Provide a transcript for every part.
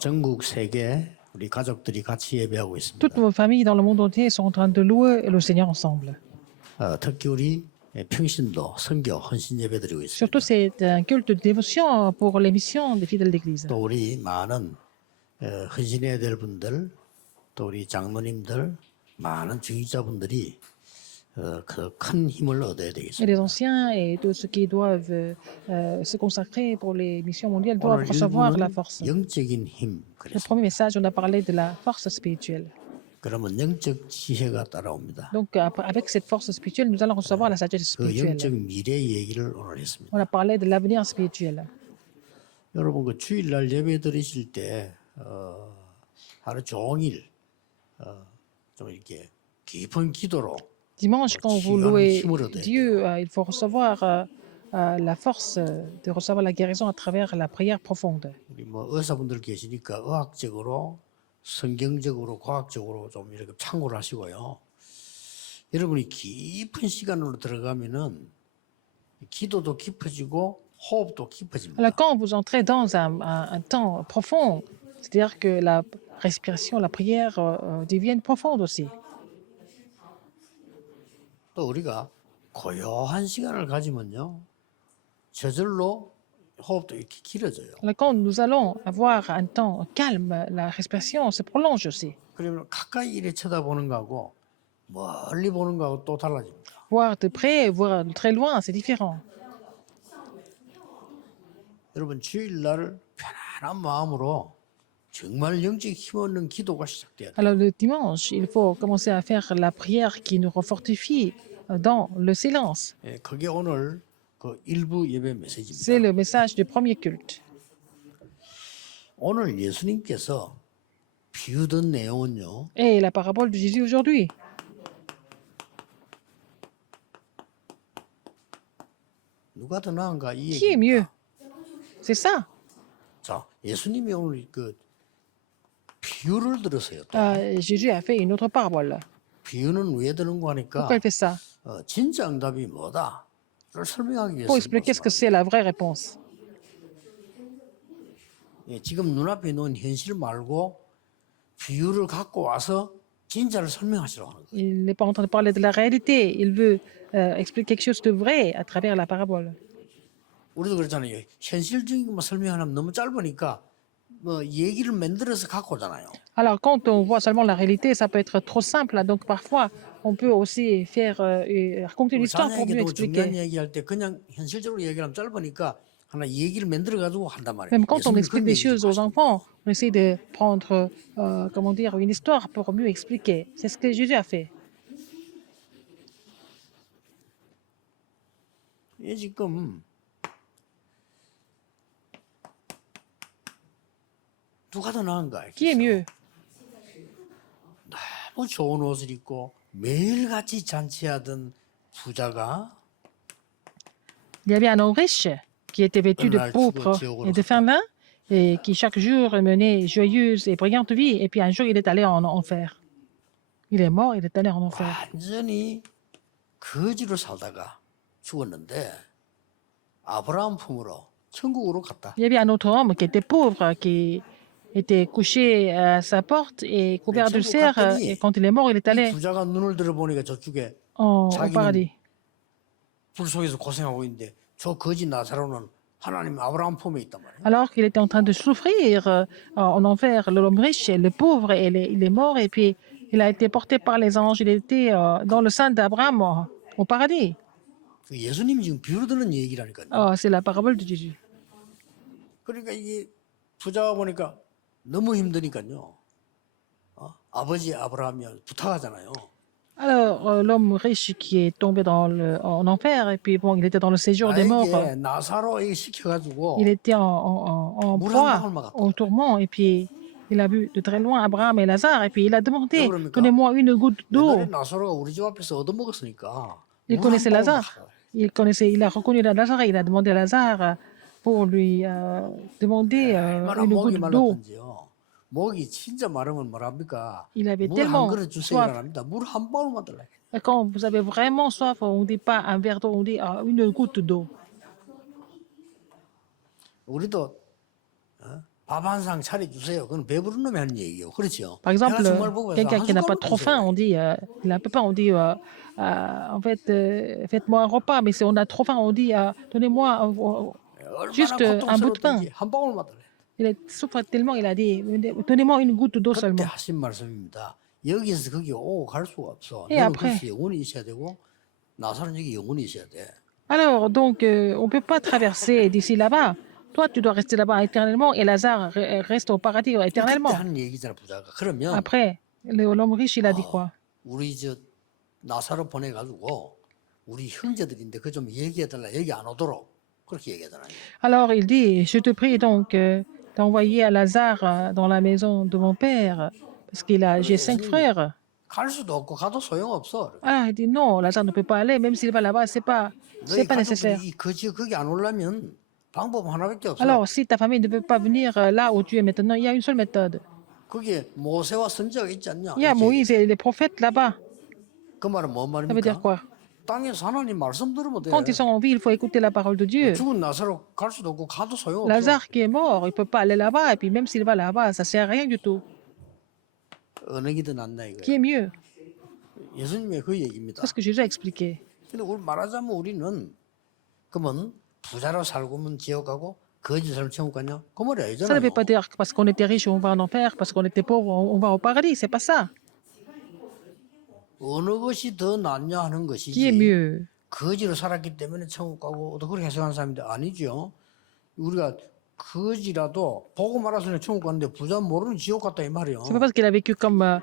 전국 세계 우리 가족들이 같이 예배하고 있습니다. Toutes nos familles dans le monde entier sont en train de louer le Seigneur ensemble. 특히 우리 평신도 선교 헌신 예배드리고 있습니다. Surtout, c'est un culte de dévotion pour les missions des fidèles d'Église. 또 우리 많은 헌신해야 될 분들, 또 우리 장로님들, 많은 중직자분들이 그 큰 힘을 얻어야 Et 되겠습니다. les anciens et tous ceux qui doivent se consacrer pour les missions mondiales doivent 오늘 recevoir la 일부는 force. 영적인 힘. Le 그래서 premier message, on a parlé de la force spirituelle. 그러면 영적 지혜가 따라옵니다. Donc, avec cette force spirituelle, nous allons recevoir la sagesse 그 spirituelle. 영적 미래 얘기를 오늘 했습니다. On a parlé de l'avenir spirituel. 여러분 그 주일날 예배 드리실 때 하루 종일 좀 이렇게 깊은 기도로 Dimanche, quand vous 시간을 louez 힘을 얻어야 Dieu, il faut recevoir la force de recevoir la guérison à travers la prière profonde. 우리 뭐 의사분들 계시니까 의학적으로 성경적으로 과학적으로 좀 이렇게 참고를 하시고요. 여러분이 깊은 시간으로 들어가면은 기도도 깊어지고 호흡도 깊어집니다. Alors, quand vous entrez dans un temps profond, c'est-à-dire que la respiration, la prière deviennent profondes aussi. 또 우리가 고요한 시간을 가지면요. 저절로 호흡도 이렇게 길어져요. Alors, quand nous allons avoir un temps calme, la respiration se prolonge aussi. 그러면 가까이 이래 쳐다보는 거하고 멀리 보는 거하고 또 달라집니다. Voir de près, voir de très loin, c'est différent. 여러분 주일날 편안한 마음으로 정말 영적 힘 얻는 기도가 시작돼야 돼요. Alors, le dimanche, il faut commencer à faire la prière qui nous refortifie dans le silence. 예, 그게 오늘 그 일부 예배 C'est 메시지입니다. le message du premier culte. 오늘 예수님께서 비유던 내용은요. Et la parabole de Jésus aujourd'hui. 누가 더 나은가 이 Qui est mieux? 얘기입니다. C'est ça. 자, 예수님이 오늘 그 비유를 들었어요. 또. Jésus a fait une autre parabole. 비유는 왜 드는 거 하니까 Pourquoi il fait ça? 진짜 응답이 뭐다를 설명하기 위해서. Pour expliquer ce que c'est la vraie réponse. 예, 지금 눈앞에 놓은 현실 말고 비유를 갖고 와서 진짜를 설명하시라고 하는 거예요. Il n'est pas en train de parler de la réalité. Il veut expliquer quelque chose de vrai à travers la parabole. 우리도 그렇잖아요. 현실적인 것만 설명하면 너무 짧으니까 뭐 얘기를 만들어서 갖고 오잖아요. Alors, quand on voit seulement la réalité, ça peut être trop simple. Donc, parfois, on peut aussi faire raconter une histoire pour mieux 자녀에게도 중요한 expliquer. 얘기할 때 그냥 현실적으로 얘기하면 짧으니까 하나 얘기를 만들어 가지고 한단 말이에요. Même quand on 예수님이 explique 그런 des 얘기 choses 좀 aux 하시는 enfants, on essaie de prendre, comment dire, une histoire pour mieux expliquer. C'est ce que Jésus a fait. 거예요. 예, 지금 누가 더 나은가? Qui est mieux? 뭐 좋은 옷을 입고 매일같이 잔치하던 부자가 Il y avait un homme riche qui était vêtu de pourpre et de fin lin et qui chaque jour menait joyeuse et brillante vie. Et puis un jour, il est allé en enfer. Il est mort, il est allé en enfer. 완전히 거지로 살다가 죽었는데 아브라함 품으로 천국으로 갔다. Il y avait un autre homme qui était pauvre, qui était couché à sa porte et couvert d'ulcères. Et quand il est mort, il est 이 allé 부자가 눈을 들어보니까 저쪽에 au 자기는 paradis. 불 속에서 고생하고 있는데 저 거지 나사로는 하나님 아브라함 품에 있단 말이에요. Alors qu'il était en train de souffrir en enfer, l'homme riche et le pauvre, et il est mort. Et puis il a été porté par les anges. Il était dans le sein d'Abraham au paradis. 그 예수님이 지금 비유로 드는 얘기라니까요. C'est la parabole de Jésus. 그러니까 이게 부자가 보니까 너무 힘드니까요. 아버지 아브라함이 부탁하잖아요. Alors, l'homme riche qui est tombé en enfer, et puis bon, il était dans le séjour des morts, 나에게 나사로 이게 시켜가지고 il était en 물 한 proie, 방울 막았다. au tourment, et puis il a vu de très loin Abraham et Lazare, et puis il a demandé, 그러니까 donnez-moi une goutte d'eau. 옛날에 나사로가 우리 집 앞에서 얻어먹었으니까 Il connaissait Lazare, il a reconnu Lazare, il a demandé à Lazare pour lui demander 얼마나 une 목이 goutte d'eau. 말랐던지요. 목이 진짜 마르면 뭐랍니까? Il avait 물 한 tellement 그릇 주세요 soif. 안 합니다. 물 한 방울만 달라. Et quand vous avez vraiment soif, on ne dit pas un verre d'eau, on dit une goutte d'eau. 우리도 밥 한 상 차려주세요. 그건 배부른 놈이 하는 얘기예요. 그렇죠? Par exemple, 내가 정말 보고 해서 quelqu'un 한 qui n'a pas 숟가락 trop faim, 주세요. on dit, il a un peu faim, on dit, en fait, faites-moi un repas. Mais si on a trop faim, on dit, donnez-moi 얼마나 juste un bout de pain. 고통스러웠던지 한 방울만 달래. Il souffre tellement, il a dit, donnez-moi une goutte d'eau 그때 seulement. 하신 말씀입니다. 여기서 거기 오고 갈 수가 없어. 예, 너는 앞에. 거기서 영원히 있어야 되고 나사는 여기 영원히 있어야 돼. Alors, donc, on ne peut pas traverser d'ici là-bas. Toi, tu dois rester là-bas éternellement et Lazare reste au paradis 그때 éternellement. 하는 얘기잖아 부자가. 그러면 Après, l'homme riche, il a dit quoi? 우리 저 나사로 보내가지고 우리 형제들인데 그 좀 얘기해달라. 여기 안 오도록 그렇게 얘기하잖아요. Alors, il dit, je te prie donc d'envoyer à Lazare dans la maison de mon père, parce j'ai 5 frères. 갈 수도 없고 가도 소용없어. Ah, il dit, non, Lazare ne peut pas aller, même s'il va là-bas, c'est pas 너희 nécessaire. 가족들이 거기 안 오려면 방법 하나밖에 없어. Alors, si ta famille ne veut pas venir là où tu es maintenant, il y a une seule méthode. 거기에 모세와 선지자가 있지 않냐? Il y a 이렇게 Moïse et les prophètes là-bas. 그 말은 뭔 Ça veut dire 말입니까? quoi? 땅에서 하나님 말씀 들으면 돼. Quand ils sont en vie, il faut écouter la parole de Dieu. 죽은 나사로 갈 수도 없고 가도 소용없어. Lazare qui est mort, il ne peut pas aller là-bas, et puis même s'il va là-bas, ça ne sert à rien du tout. 어느 게 더 낫나 Qui 이거예요. est mieux? 예수님의 그 얘기입니다. C'est ce que Jésus a expliqué. 근데 우리 말하자면 우리는 그러면 부자로 살고면 지옥 가고 거지 살면 천국 가냐? 그 말이 Ça ne 아니잖아요. veut pas dire que parce qu'on était riche, on va en enfer, parce qu'on était pauvre, on va au paradis. C'est pas ça. 어느 것이 더 낫냐 하는 Qui est 것이지. mieux? 거지로 살았기 때문에 천국 가고 또 그렇게 해석하는 사람인데 아니죠. 우리가 거지라도 보고 말았으니 천국 갔는데 부자 모르는 지옥 갔다 이 말이요. C'est pas parce qu'il a vécu comme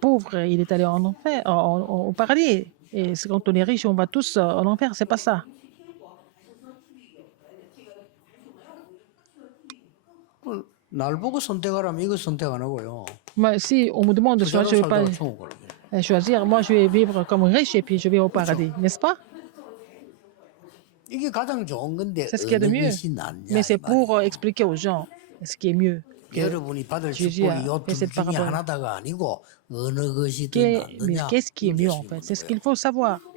pauvre, il est allé en enfer, au paradis. Et c'est quand on est riche, on va tous en enfer. C'est pas ça. 날 보고 선택하라면 이거 선택 안 하고요. Mais si on me demande de 부자로 choisir, je ne vais 살다가 pas 천국 가라고. choisir. Moi, je vais vivre comme riche et puis je vais au paradis. N'est-ce pas? 이게 가장 좋은 건데 C'est ce qu'il y a de 어느 mieux. 것이 낫냐 Mais c'est 이 말이에요. pour expliquer aux gens ce qui est mieux. 여러분이 받을 Jésus a 축복이 요 fait 둘 cette 중에 parabole. 하나다가 아니고 어느 것이 더 Mais 낫느냐. qu'est-ce qui est 이게 mieux en 예수님이 fait? C'est ce 묻는 qu'il faut savoir. 거예요.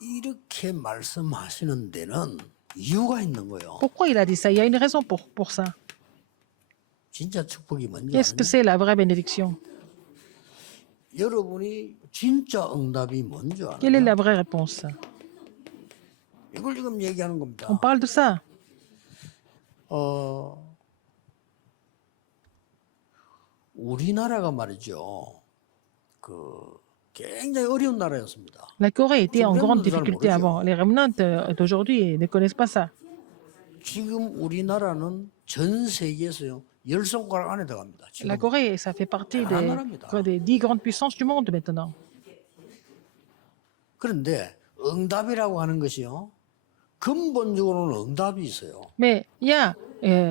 이렇게 말씀하시는 데는 이유가 있는 거예요. Pourquoi il a dit ça? Il y a une raison pour ça. 진짜 축복이 뭔지 Qu'est-ce que 아느냐? c'est la vraie bénédiction? 여러분이 진짜 응답이 뭔지 Quelle est 아느냐? la vraie réponse? 이걸 지금 얘기하는 겁니다. On parle de ça. 우리나라가 말이죠. 그 굉장히 어려운 나라였습니다. La Corée était en grande 잘 difficulté 모르죠. avant. Les remnants d'aujourd'hui ne connaissent pas ça. 지금 우리나라는 전 세계에서요 10손가락 안에 들어갑니다. 지금 La Corée, ça fait partie 대단합니다. des 10 grandes puissances du monde maintenant. 그런데 응답이라고 하는 것이요 근본적으로는 응답이 있어요. Mais il y a,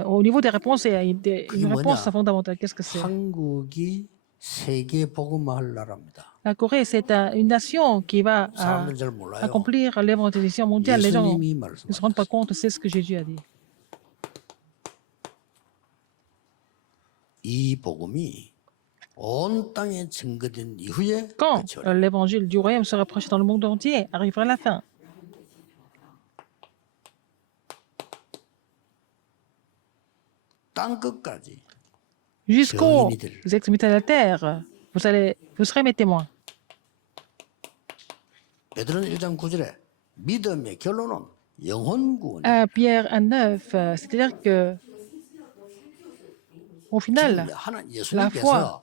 au niveau des réponses, il y a 그게 une réponse 뭐냐? fondamentale. Qu'est-ce que c'est? 한국이 세계 복음화할 나라입니다. La Corée, c'est une nation qui va 사람들 잘 몰라요. accomplir l'évangélisation mondiale. Les gens 예수님이 ne se rendent pas 말씀하셨어요. compte, c'est ce que Jésus a dit. 이 복음이 온 땅에 증거된 이후에 Quand 끝이 오리라. l'évangile du royaume sera prêché dans le monde entier, arrivera la fin. 땅 끝까지 Jusqu'aux 증인이들. extrémités de la terre, vous serez mes témoins. 베드로는 1장 9절에 믿음의 결론은 영혼 구원. Pierre 1,9, c'est-à-dire que, au final, 하나 foi, 예수님께서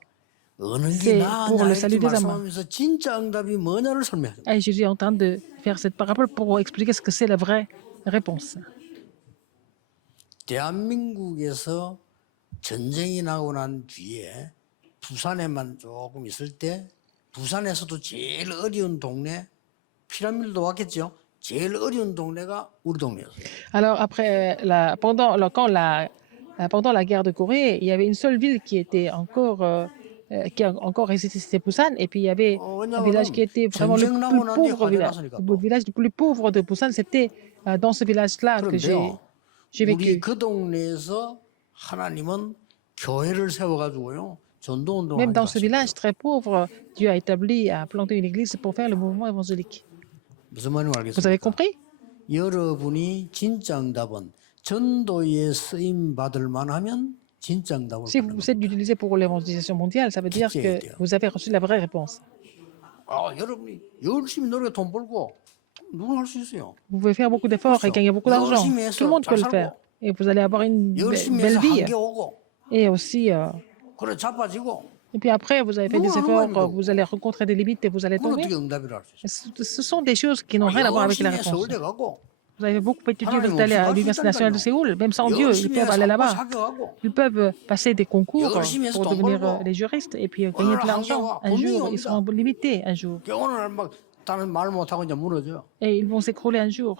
어느 게 c'est 나으냐 pour le 이렇게 salut des âmes. 말씀하면서 진짜 응답이 뭐냐를 설명하죠. Et Jésus est en train de faire cette parabole pour expliquer ce que c'est la vraie réponse. 대한민국에서 전쟁이 나고 난 뒤에 부산에만 조금 있을 때 부산에서도 제일 어려운 동네 피라밀도 왔겠죠. 제일 어려운 동네가 우리 동네였어요. Alors, après, pendant la guerre de Corée, il y avait une seule ville qui a encore résisté, c'était Busan, et puis il y avait un village qui était vraiment le plus pauvre village. Le village le plus pauvre de Busan, c'était dans ce village-là que 그런데요, j'ai 우리 vécu. 그 동네에서 하나님은 교회를 세워가지고요 전도운동을 Même dans 하게 ce village très pauvre, Dieu a planté une église pour faire le mouvement évangélique. 무슨 말인지 Vous avez 알겠습니까? compris? 여러분이 진짜 응답은 전도에 쓰임 받을 만하면 진짜 응답을 Si 받는 vous êtes utilisé pour l'évangélisation mondiale, ça veut dire que vous avez reçu la vraie réponse. 아, 여러분이 열심히 노력해 돈 벌고 누구나 할 수 있어요. Vous pouvez faire beaucoup d'efforts et gagner beaucoup d'argent. 열심히 Tout le 해서 monde peut 잘 le faire. 살고 Et vous allez avoir une 열심히 belle 해서 vie. 한계 오고 Et aussi, 그래 자빠지고 et puis après, vous avez fait des efforts, vous allez rencontrer des limites et vous allez 그건 tomber. 어떻게 응답이라 할 수 있어요? Ce sont des choses qui n'ont rien à voir avec la 열심히 réponse. 서울대 가고 Vous avez beaucoup étudié, vous 하나님 êtes allé 없이 à 갈수 l'Université nationale de 있다니까요. Séoul. Même sans Dieu, ils 열심히 peuvent 해서 aller 상고 là-bas. 사교하고 Ils peuvent passer des concours 열심히 해서 pour 돈 devenir 벌고 des juristes et puis gagner de l'argent. Un jour, ils seront limités un jour. 오늘 막 다른 말 못하고 이제 무너져. Et ils vont s'écrouler un jour.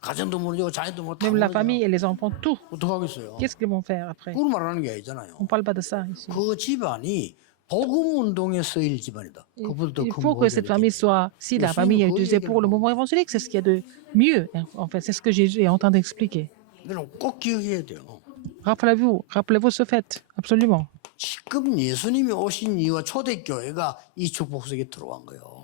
가정도 무너지고 자녀도 다 Même la 무너져. famille et les enfants, tout. 어떡하겠어요? Qu'est-ce qu'ils vont faire après? 그걸 말하는 게 아니잖아요. On ne parle pas de ça ici. 그 집안이 복음 운동에 쓰일 집안이다. 그보다 Il 큰 faut que cette famille 모델이겠죠. soit, si la famille est utilisée pour le mouvement évangélique, c'est ce qu'il y a de mieux. En fait, c'est ce que Jésus est en train d'expliquer. 이건 꼭 기억해야 돼요. Rappelez-vous ce fait, absolument. 지금 예수님이 오신 이유와 초대교회가 이 축복 속에 들어간 거예요.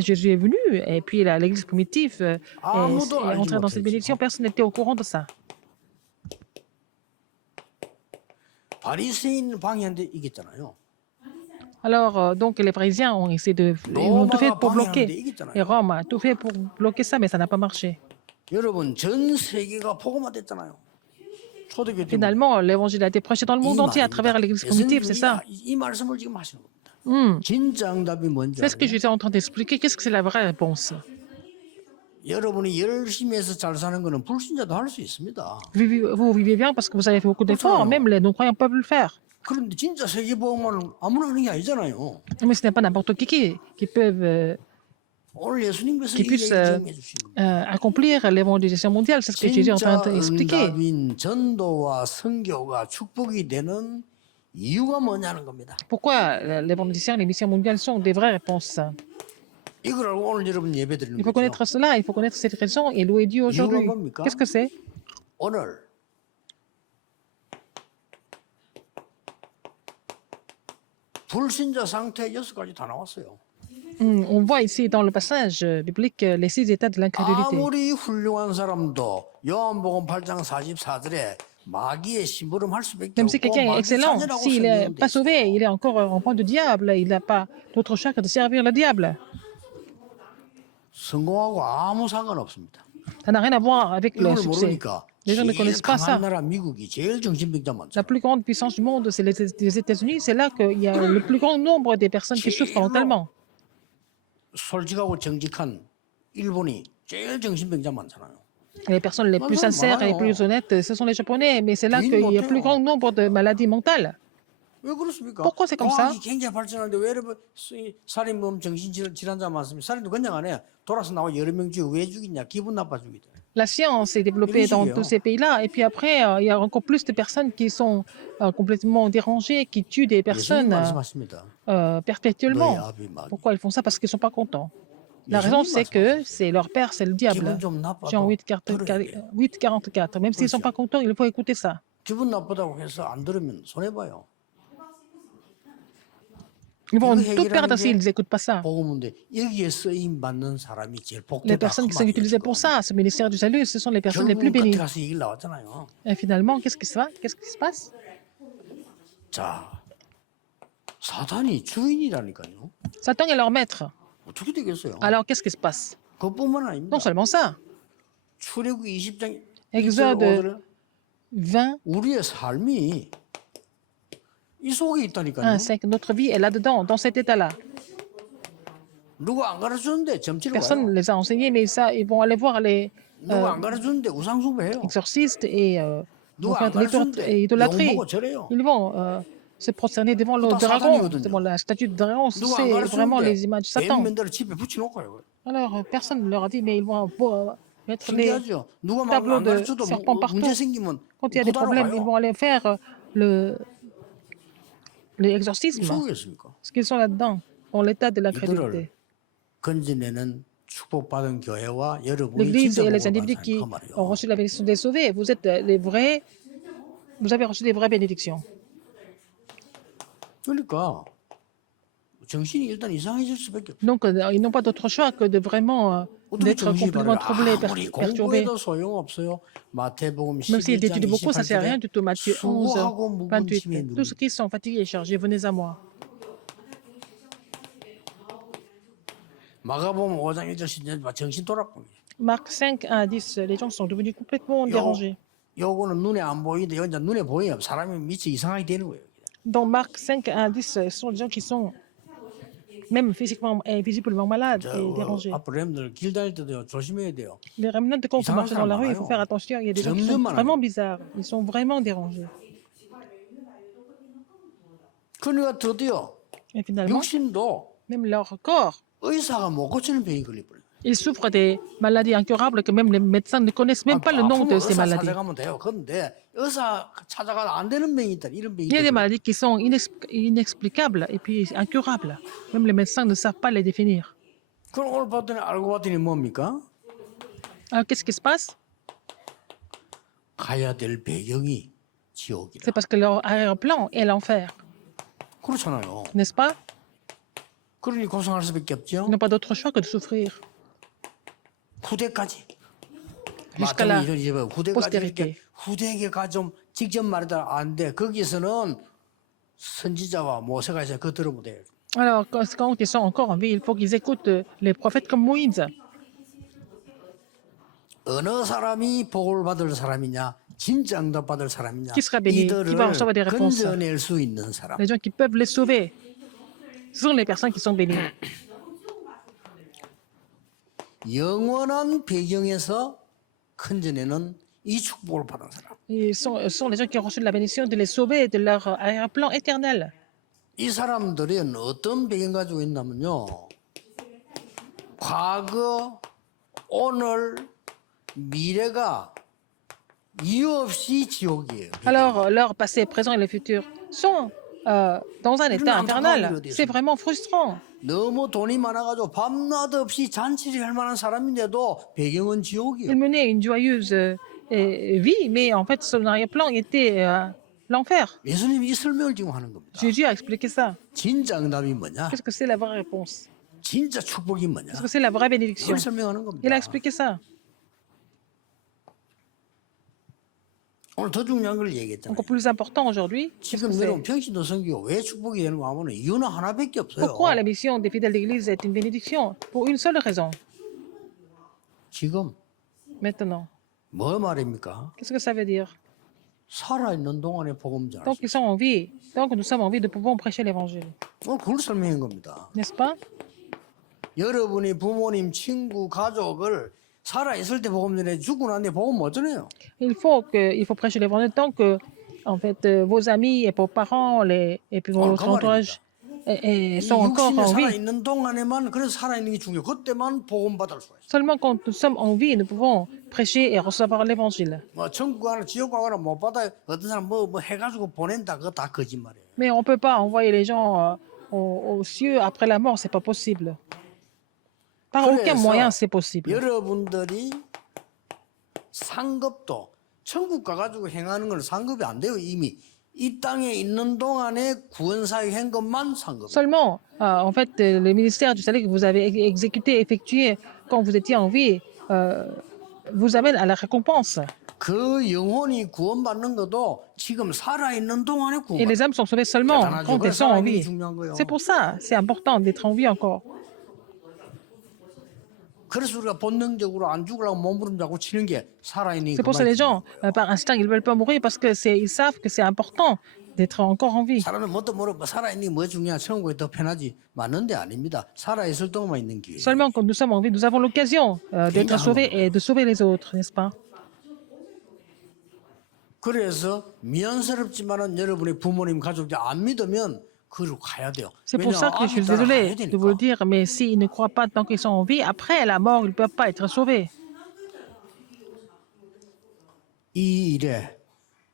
Jésus est venu et puis l'église primitive est 아무도 알지 entrée dans cette 못했지. bénédiction. Personne n'était au courant de ça. 바리새인 방해한데 이겼잖아요. Alors, donc, les Parisiens ont essayé ils ont tout fait pour bloquer. Et 이겼잖아요. Rome a tout fait pour bloquer ça, mais ça n'a pas marché. 여러분 전 세계가 복음화됐잖아요. 초대교회 때문에. Finalement, l'évangile a été prêché dans le monde 이 entier à 말입니다. travers l'église primitive, c'est ça. 이 말씀을 지금 하시는 겁니다. Hmm. 진짜 응답이 뭔지 C'est ce que 알아요? je suis en train d'expliquer. Qu'est-ce que c'est la vraie réponse? 여러분이 열심히 해서 잘 사는 거는 불신자도 할 수 있습니다. Vous vivez bien parce que vous avez fait beaucoup d'efforts. Même les non-croyants peuvent le faire. 그런데 진짜 세계복음화는 아무나 하는 게 아니잖아요. Mais ce n'est pas n'importe qui peuvent 오늘 예수님께서 qui 이 puissent 얘기 정해 주신 겁니다. accomplir l'évangélisation mondiale. C'est ce que Jésus est en train 진짜 d'expliquer. 응답인 전도와 선교가 축복이 되는 이유가 뭐냐는 겁니다. Pourquoi l'évangélisation et les missions mondiales sont des vraies réponses? 이걸 알고 오늘 여러분 예배 드리는 Il faut 거죠. connaître cela, il faut connaître cette raison et louer Dieu aujourd'hui. 이유가 뭡니까? Qu'est-ce que c'est? 오늘 불신자 상태 6가지 다 나왔어요. On voit ici dans le passage biblique les 6 états de l'incrédulité. 아무리 훌륭한 사람도 요한복음 8장 44절에 마귀의 심부름 할 수밖에 Même si 없고 quelqu'un est 마귀 excellent, 자녀라고 s'il n'est 설명돼 pas 있어요. sauvé, il est encore en point de diable, il n'a pas d'autre choix que de servir le diable. 성공하고 아무 상관없습니다. Ça n'a rien à voir avec le 이걸 succès. 모르니까 Les gens ne 제일 connaissent pas ça. 강한 나라 미국이 제일 정신병자 많죠. La plus grande puissance du monde, c'est les États-Unis. C'est là qu'il y a le plus grand nombre des personnes qui souffrent mentalement. 솔직하고 정직한 일본이 제일 정신병자 많잖아요. Les personnes les plus sincères et les plus honnêtes, ce sont les Japonais, mais c'est là qu'il y a le plus grand nombre de maladies mentales. 왜 그렇습니까? Pourquoi c'est comme ça? 과학이 굉장히 발전하는데 왜 이렇게 살인범 정신질환자 많습니까? 살인도 그냥 안 해. 돌아서 나와 여러 명 죽이고 왜 죽이냐? 기분 나빠 죽이대. La science est développée dans tous ces pays-là. Et puis après, il y a encore plus de personnes qui sont complètement dérangées, qui tuent des 예수님 personnes 말씀하십니다. perpétuellement. 너희 아비 마귀. Pourquoi ils font ça? Parce qu'ils ne sont pas contents. La 예수님 raison, c'est que 말씀하셨어요. c'est leur père, c'est le diable. 기분 좀 Jean 나빠도 8,44. Même s'ils ne sont pas contents, il faut écouter ça. 기분 나쁘다고 해서 안 들으면 손해 봐요. Ils vont 이거 tout perdre 해결하는 s'ils 게 n'écoutent pas ça. 복음인데 여기에 쓰임 받는 사람이 제일 Les 복되다. personnes qui sont utilisées pour ça, ce ministère du salut, ce sont les personnes les plus 결국 끝에 bénies. 가서 얘기 나왔잖아요. Et finalement, qu'est-ce qui se passe? 자, 사단이 주인이라니까요. Satan est leur maître. 어떻게 되겠어요? Alors, qu'est-ce qui se passe? 그뿐만 아닙니다. Non seulement ça. 출애굽기 20장 Exode 20, 우리의 삶이 이 속에 있다니까요. 1, 5, notre vie est là-dedans, dans cet état-là. 누가 안 가르쳤는데 점치러 Personne ne 가요. les a enseignés, mais ça, ils vont aller voir les 누가 안 가르쳤는데 우상숭배해요. exorcistes et vont 누가 faire 안 de 가르쳤는데 l'idolâtrie. 용 보고 절해요. Ils vont se prosterner devant le 다 dragon, 사탄이거든요. devant la statue de dragon. 누가 안 C'est vraiment 가르쳤는데 les images de Satan. 맨들을 집에 붙여놓고 가요. Alors, personne ne leur a dit, mais ils vont mettre les 신기하죠. 누가 막 tableaux 안 de 가르쳐도 serpents partout. 문제 생기면 Quand il y a des 구다로 problèmes, ils 가요. vont aller faire l'exorcisme. 속이겠습니까? Parce qu'ils sont là-dedans, dans l'état de l'incrédulité. 건지내는 축복받은 교회와 여러분이 L'Église 진짜 et les 복을 individus 받은 qui 그 ont 말이에요. reçu la bénédiction des sauvés, vous êtes les vrais, vous avez reçu des vraies bénédictions. 그러니까 정신이 일단 이상해질 수밖에 없어요. Donc, ils n'ont pas d'autre choix que de vraiment 어떻게 d'être 정신이 complètement 바르냐? troublé, 아무리 perturbé. 공부해도 소용없어요. 마태복음 Même s'il 11장 étudie beaucoup, ça ne sert à rien 28절에 du tout. Matthieu 11, 수고하고 무거운 짐에 28. Tous ceux 누르니 qui sont fatigués et chargés, venez à moi. 마가복음 5장 1절 10절 정신 돌아버려. Marc 5, 1 à 10, les gens sont devenus complètement dérangés. 요거는 눈에 안 보이는데 이제 눈에 보여요. 사람이 미쳐 이상하게 되는 거예요. Dans Marc 5, 1 à 10, ce sont des gens qui sont même physiquement et visiblement malades et dérangés. 앞으로 렘들 길 다닐 때도 조심해야 돼요. Les remnants de quand vous marchez dans la rue, il faut faire attention. Il y a des gens qui sont vraiment bizarres. Ils sont vraiment dérangés. 그러니까 드디어 Et finalement, 육신도 même leur corps, 의사가 못 고치는 병이 걸려버려요. ils souffrent des maladies incurables que même les médecins ne connaissent même pas le nom de ces 의사 maladies. 찾아가면 돼요. 그런데 의사 찾아가도 안 되는 병이 있다. 이런 병이 Il y a des 있다. maladies qui sont inexplicables et puis incurables. Même les médecins ne savent pas les définir. 그럼 오늘 봤더니 알고 봤더니 뭡니까? Alors qu'est-ce qui se passe? 가야 될 배경이 지옥이라. C'est parce que leur arrière-plan est l'enfer, 그렇잖아요. n'est-ce pas? 그러니 고생할 수밖에 없죠. Ils n'ont pas d'autre choix que de souffrir 후대까지. jusqu'à la 후대까지 postérité. 이렇게 후대에게 가좀 직접 말하다 안 돼. 거기서는 선지자와 모세가 이제 그 들으면 돼요. Alors, quand ils sont encore en vie, il faut qu'ils écoutent les prophètes comme Moïse. 어느 사람이 복을 받을 사람이냐, 진짜 응답 받을 사람이냐, Qui sera béni? Qui va recevoir des 이들을 réponses? 건져낼 수 있는 사람. Les gens qui peuvent les sauver, ce sont les personnes qui sont bénies. 영원한 배경에서 건져내는 이 축복을 받은 사람. Ils sont les gens qui ont reçu la bénédiction de les sauver de leur arrière-plan éternel. 이 사람들은 어떤 배경 가지고 있냐면요. 과거, 오늘, 미래가 이유 없이 지옥이에요. Alors, leur passé, présent et le futur sont dans un état infernal. C'est vraiment frustrant. 너무 돈이 많아가지고 밤낮 없이 잔치를 할 만한 사람인데도 배경은 지옥이에요. Ils menaient une joyeuse vie, mais en fait, son arrière-plan était l'enfer. 예수님이 이 설명을 지금 하는 겁니다. Jésus a expliqué ça. 진짜 응답이 뭐냐? Qu'est-ce que c'est la vraie réponse? 진짜 축복이 뭐냐? Qu'est-ce que c'est la vraie bénédiction? 그걸 설명하는 Il a 겁니다. expliqué ça. 오늘 더 중요한 걸 얘기했잖아요. Encore plus important aujourd'hui, qu'est-ce 지금 que c'est? 여러분 평신도 선교가 왜 축복이 되는 거 하면 이유는 하나밖에 없어요. Pourquoi la mission des fidèles d'Église est une bénédiction? Pour une seule raison. 지금 Maintenant, 뭐 말입니까? qu'est-ce que ça veut dire? 살아있는 동안에 복음 전할 Tant 수 qu'ils sont en vie, tant que nous sommes en vie, nous pouvons prêcher l'Évangile. 오늘 그걸 설명한 겁니다. N'est-ce pas? 여러분이 부모님, 친구, 가족을 살아있을 때 복음 전해 죽고 난 뒤에 복음 못 전해요. Il faut prêcher l'Évangile tant que, en fait, vos amis et vos parents et puis votre entourage sont encore 육신에 en vie. 살아있는 동안에만 그래서 살아있는 게 중요해요. 그때만 복음 받을 수가 있어요. Seulement quand nous sommes en vie, nous pouvons prêcher et recevoir l'Évangile. 뭐 천국 가거나 지옥 가거나 못 받아요. 어떤 사람 뭐 해가지고 보낸다. 그거 다 거짓말이에요. Mais on ne peut pas envoyer les gens aux cieux après la mort, c'est pas possible. Par aucun moyen, c'est possible. 여러분들이 상급도 천국 가가지고 행하는 건 상급이 안 돼요. 이미 이 땅에 있는 동안에 구원사역 한 것만 상급. Seulement, en fait, le ministère du salut que vous avez exécuté, effectué quand vous étiez en vie, vous amène à la récompense. 그 영혼이 구원받는 것도 지금 살아있는 동안에 Et 구원. les âmes sont sauvées seulement quand elles sont en vie. 중요한 거예요. C'est pour ça, c'est important d'être en vie encore. 그래서 우리가 본능적으로 안 죽으려고 몸부림자고 치는 게 살아있는. C'est pour ça que les gens, par instinct, ils ne veulent pas mourir parce qu'ils savent que c'est important d'être encore en vie. 사람은 뭐도 모르고 살아있는 게 뭐 중요한 천국이 더 편하지 맞는데 아닙니다. 살아있을 동안만 있는 기회. Seulement quand nous sommes en vie, nous avons l'occasion d'être sauvés et de sauver les autres, n'est-ce pas? 그래서 미안스럽지만은 여러분의 부모님 가족들 안 믿으면 그로 가야 돼요. C'est pour ça que je suis désolé de vous le dire, mais s'ils ne croient pas tant qu'ils sont en vie, après la mort, ils ne peuvent pas être sauvés. 이 일에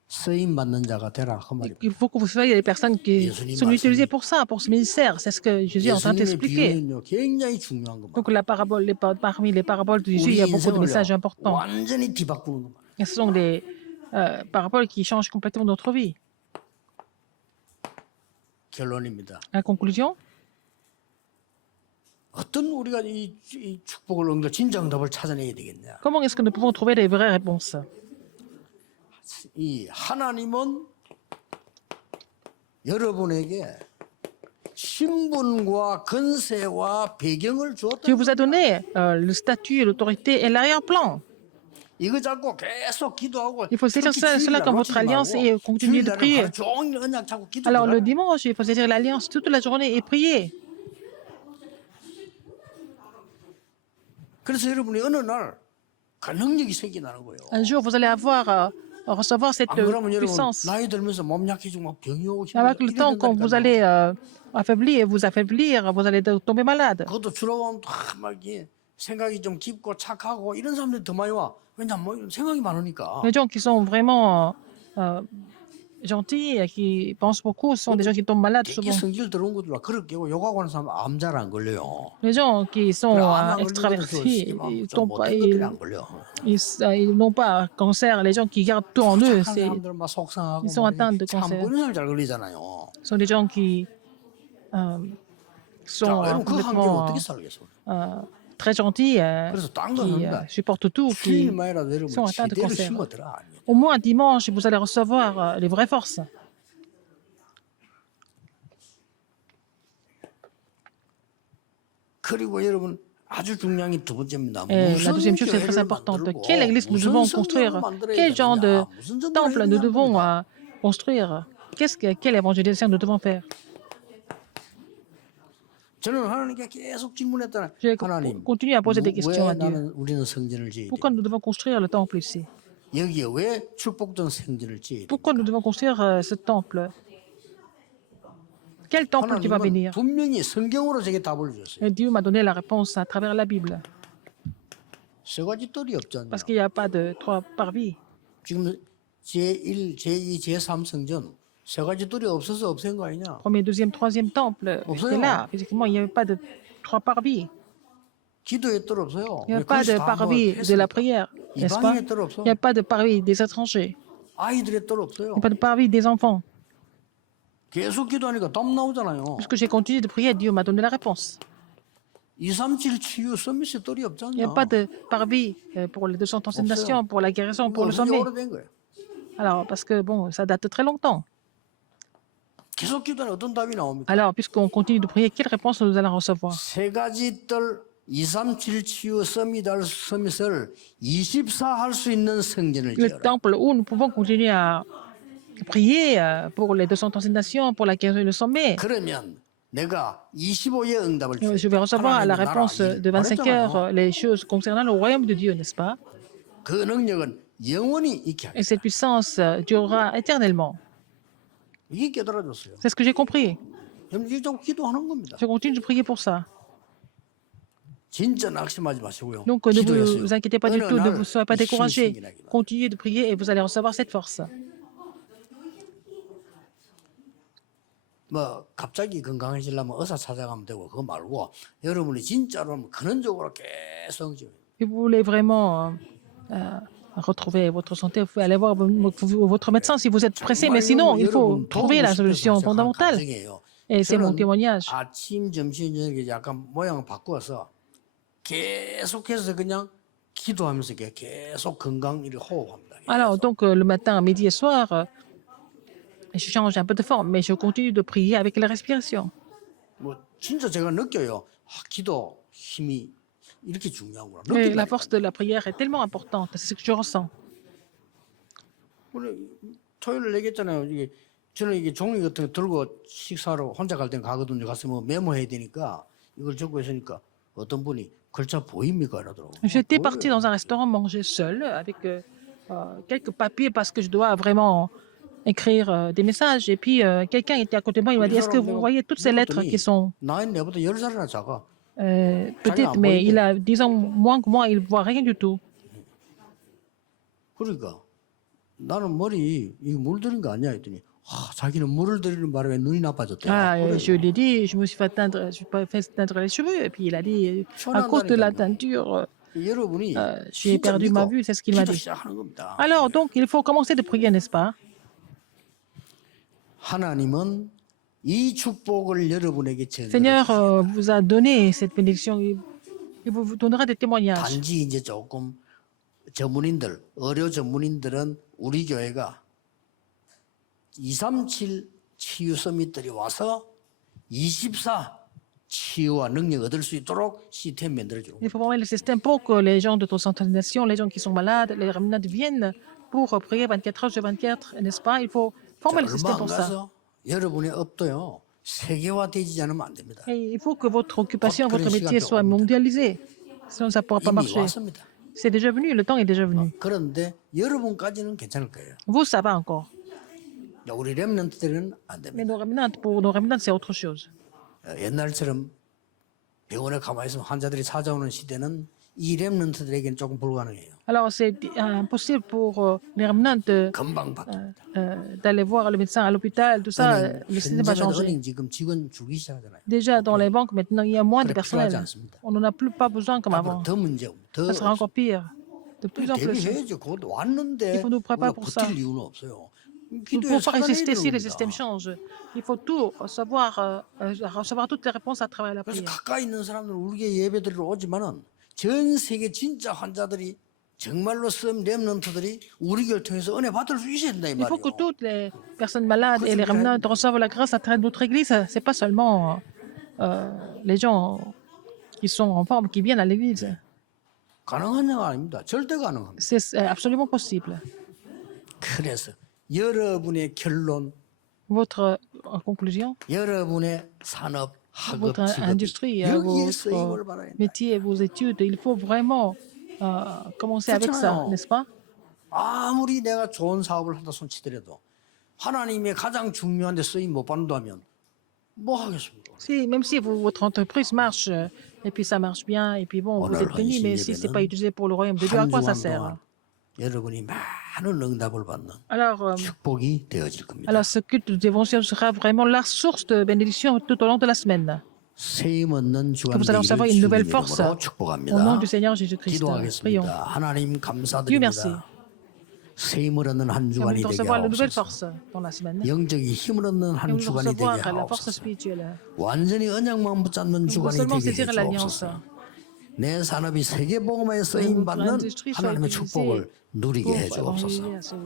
쓰임 받는 자가 되라 그 말입니다. Il faut que vous soyez des personnes qui sont utilisées pour ça, pour ce ministère. C'est ce que Jésus est en train 예수님의 d'expliquer. 비유는요 굉장히 중요한 겁니다. Donc parmi les paraboles de Jésus, il y a beaucoup de messages importants. 완전히 뒤바꾸는 겁니다. Et ce sont des paraboles qui changent complètement notre vie. 결론입니다. En conclusion, 어떤 우리가 이 축복을 진짜 응답을 찾아내야 되겠냐? Comment est-ce que nous pouvons trouver les vraies réponses? 이 하나님은 여러분에게 신분과 권세와 배경을 주었다. Dieu vous a donné le statut, l'autorité et l'arrière-plan. 이거 잡고 계속 기도하고 Il faut saisir cela comme votre alliance et continuer de prier. 종일 언약 잡고 Alors le 기도하라. dimanche, il faut saisir l'alliance toute la journée et prier. 그래서 여러분이 어느 날 그 능력이 생기나는 거예요. Un jour, vous allez recevoir cette 안 그러면 여러분 puissance. 나이 들면서 몸 약해지고 막 병이 오고 Avec le temps, quand vous allez affaiblir, vous allez tomber malade. 그것도 주로 보면 막 이게 생각이 좀 깊고 착하고 이런 사람들이 더 많이 와. 왜냐면 뭐 생각이 많으니까. Les gens qui sont vraiment gentils et qui pensent beaucoup sont des gens qui tombent malades 되게 souvent. 성질 들어온 것들 막 그렇게 욕하고 하는 사람 암 잘 안 걸려요. Les gens qui sont 암 안 extravertis, ils 좀 tombent pas, 못된 것들이 안 걸려. ils n'ont pas cancer. Les gens qui gardent tout en eux, 착한 사람들 막 속상하고 ils sont atteints de 참 cancer. 그런 사람 잘 걸리잖아요. sont des gens qui 자, sont 여러분 그 환경에 complètement 어떻게 살겠어요? très gentils, 그래서 딴거 qui 한다. supportent tout, qui 주일만이라도 여러분 sont atteints de 제대로 cancer. 심어들어. Au moins dimanche, vous allez recevoir les vraies forces. 그리고 여러분 아주 중요한 게 두 번째입니다. Et la deuxième chose, c'est très importante. Quelle église nous devons construire? Quel genre de temple nous devons construire? Quelle évangélisation nous devons faire? 저는 하나님께 계속 질문했잖아요. J'ai 하나님, continué à poser des questions à 왜 Dieu. 우리는 성전을 지어야 돼? Pourquoi nous devons construire le temple ici? 여기에 왜 축복된 성전을 지어야 돼? Pourquoi nous devons construire ce temple? Quel temple qui va 하나님은 venir? 분명히 성경으로 제게 답을 주셨어요. Et Dieu m'a donné la réponse à travers la Bible. 세 가지 뜰이 없잖아요. Parce qu'il n'y a pas de trois parvis. 지금 제1, 제2, 제3 성전 세 가지 뜰이 없어서 없앤 거 아니냐? Premier, deuxième, troisième temple 없어요. était là. Physiquement, il n'y avait pas de trois parvis. 기도의 뜰 없어요. Il n'y avait pas de parvis de la prière, n'est-ce pas? 이방인의 뜰 없어. Il n'y a pas de parvis des étrangers. 아이들의 뜰 없어요. Il n'y a pas de parvis des enfants. 계속 기도하니까 답 나오잖아요. Puisque j'ai continué de prier, Dieu m'a donné la réponse. 237 치유 서밋의 뜰이 Il n'y a 없잖아요. pas de parvis pour les 237 nations, pour la guérison, pour le 그건 sommet. 오래된 거예요. Alors, parce que bon, ça date très longtemps. 계속 기도하니 어떤 답이 나옵니까? Alors, puisqu'on continue de prier, quelle réponse nous allons recevoir? 세 가지 뜰 237 치유 서밋을 24 할 수 있는 성전을 Le 지어라. temple où nous pouvons continuer à prier pour les 237 nations, pour la guérison et le sommet. 그러면 내가 25의 응답을 줘. Je vais recevoir la réponse de 25 heures, les choses concernant le royaume de Dieu, n'est-ce pas? 그 능력은 영원히 있게 하겠다. Et cette puissance durera éternellement. 이게 깨달아졌어요. C'est ce que j'ai compris. 이게 좀 기도하는 겁니다. Je continue de prier pour ça. 진짜 낙심하지 마시고요. Donc ne 기도했어요. vous inquiétez pas du 어느 tout, ne 날 vous soyez pas 이 힘이 découragés. 생기나기다. Continuez de prier et vous allez recevoir cette force. 뭐 갑자기 건강해지려면 의사 찾아가면 되고 그거 말고 여러분이 진짜로 근원적으로 계속 Si vous voulez vraiment retrouver votre santé, vous pouvez aller voir votre médecin si vous êtes pressé. Mais sinon, il faut trouver la solution fondamentale. Et c'est mon témoignage. 아침, 점심, 저녁에 약간 모양을 바꾸어서 계속해서 그냥 기도하면서 계속 건강 이렇게 호흡합니다. Alors, donc, le matin, midi et soir, je change un peu de forme, mais je continue de prier avec la respiration. 뭐 진짜 제가 느껴요. 기도 힘이 이렇게 중요하구나. Et la force de la prière est tellement importante, c'est ce que je ressens. 오늘 토요일 얘기했잖아요. 저는 이게 종이 같은 거 들고 식사하러 혼자 갈 땐 가거든요. 가서 뭐 메모해야 되니까 이걸 적고 있으니까 어떤 분이 글자 보입니까? 이러더라고요. J'étais partie dans un restaurant manger seul avec quelques papiers parce que je dois vraiment écrire des messages. Et puis, quelqu'un était à côté de moi, il m'a dit, est-ce que vous voyez toutes ces lettres qui sont... 나이는 내보다 10살이나 작아. peut-être, mais il a 10 ans moins que moi, il ne voit rien du tout. 그러니까 나는 머리 이거 물 들인 거 아니야 했더니 자기는 물을 들이는 바람에 눈이 나빠졌대요. Je lui ai dit, je me suis fait teindre les cheveux. Et puis il a dit, à cause de la teinture, 여러분이 j'ai perdu ma vue, c'est ce qu'il m'a 기도 dit. 시작하는 겁니다. Alors, donc, il faut commencer de prier, n'est-ce pas? 하나님은 이 축복을 여러분에게 전해 Seigneur vous a donné cette bénédiction et vous donnera des témoignages. 단지 이제 조금 전문인들, 의료 전문인들은 우리 교회가 237 치유 서밋들이 와서 24 치유와 능력 얻을 수 있도록 시스템 만들어주는 거예요. Il faut former le système pour que les gens de transcendation, les gens qui sont malades, les remnants viennent pour prier 24 heures sur 24, n'est-ce pas? Il faut former le 얼마 système 안 pour ça. 가서 여러분의 업도요 세계화되지 않으면 안 됩니다. Et il faut que votre occupation, 그런 votre métier 시간도 soit 옵니다. mondialisé. Sinon, ça ne pourra pas 이미 marcher. 왔습니다. C'est déjà venu, le temps est déjà venu. 그런데 여러분까지는 괜찮을 거예요. Vous, ça va encore. 우리 렘넌트들은 안 Mais 됩니다. nos remnants, pour nos remnants, c'est autre chose. 옛날처럼 병원에 가만히 있으면 환자들이 찾아오는 시대는 이 렘넌트들에게는 조금 불가능해요. Alors, c'est impossible pour les remnants 금방 바뀝니다. d'aller voir le médecin à l'hôpital, tout ça, le système va 현재는 changer. 은행 지금 직원 줄기 시작하잖아요. Déjà, dans les banques, maintenant, il y a moins de 그래, 필요하지 personnel. 않습니다. On n'en a plus pas besoin comme 앞으로 avant. 더 문제, 더 Ça sera encore pire. De plus en plus. 대비해야죠. 그것도 왔는데 Il faut nous préparer 우리가 pour ça. 버틸 이유는 없어요. Il ne 기도에 faut pas résister si le 살아내야 système 됩니다. change. Il faut tout recevoir toutes les réponses à travers la 그래서 prière. 가까이 있는 사람들은 우리의 예배드리러 오지만은 전 세계 진짜 환자들이 정말로 쓴 렘넌트들이 우리 교를 통해서 은혜 받을 수 있어야 된다 이 Il faut que 말이에요. toutes les personnes malades et les remnants reçoivent la grâce à travers notre église. Ce n'est pas seulement les gens qui sont en forme qui viennent à l'église. 가능한 영 아닙니다. 절대 가능합니다. C'est absolument possible. 그래서 여러분의 결론, Votre conclusion, 여러분의 산업, 학업, votre 직업이 industrie, 여기에 쓰임을 votre 받아야 된다. métier, vos études, il faut vraiment commencer avec ça, 그렇잖아요. n'est-ce pas? 아무리 내가 좋은 사업을 한다 손치더라도 하나님의 가장 중요한 데 쓰임 못 받는다면 뭐 하겠습니까? Même si votre entreprise marche, et puis ça marche bien, et puis bon, vous 오늘 êtes béni, mais si ce n'est pas utilisé pour le royaume de Dieu, à 한 quoi ça 주간 sert? 동안 여러분이 많은 응답을 받는 Alors, 축복이 되어질 겁니다. alors, ce culte de dévotion sera vraiment la source de bénédiction tout au long de la semaine. 세임 얻는 주간 Que vous allez recevoir 되기를 une nouvelle 주님 force 이름으로 au nom 축복합니다. du Seigneur Jésus-Christ. Prions. 기도하겠습니다. 하나님 Dieu merci. 감사드립니다. 세임을 얻는 한 Et vous 주간이 de 되게 recevoir la nouvelle 하옵소서. force dans la semaine. 영적인 힘을 얻는 Et 한 vous de 주간이 되게 recevoir la force 하옵소서. spirituelle. 완전히 언약만 붙잡는 Vous 주간이 seulement 되게 saisir l'alliance. 해주옵소서. 내 산업이 세계복음에 쓰임 votre 받는 industrie soit 하나님의 utilisée 축복을 누리게 Pour 해주옵소서. évangéliser à ce-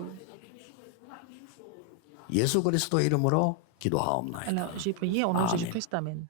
예수 그리스도 이름으로 기도하옵나이다. Alors, j'ai prié au nom de Amen. Jésus-Christ. Amen.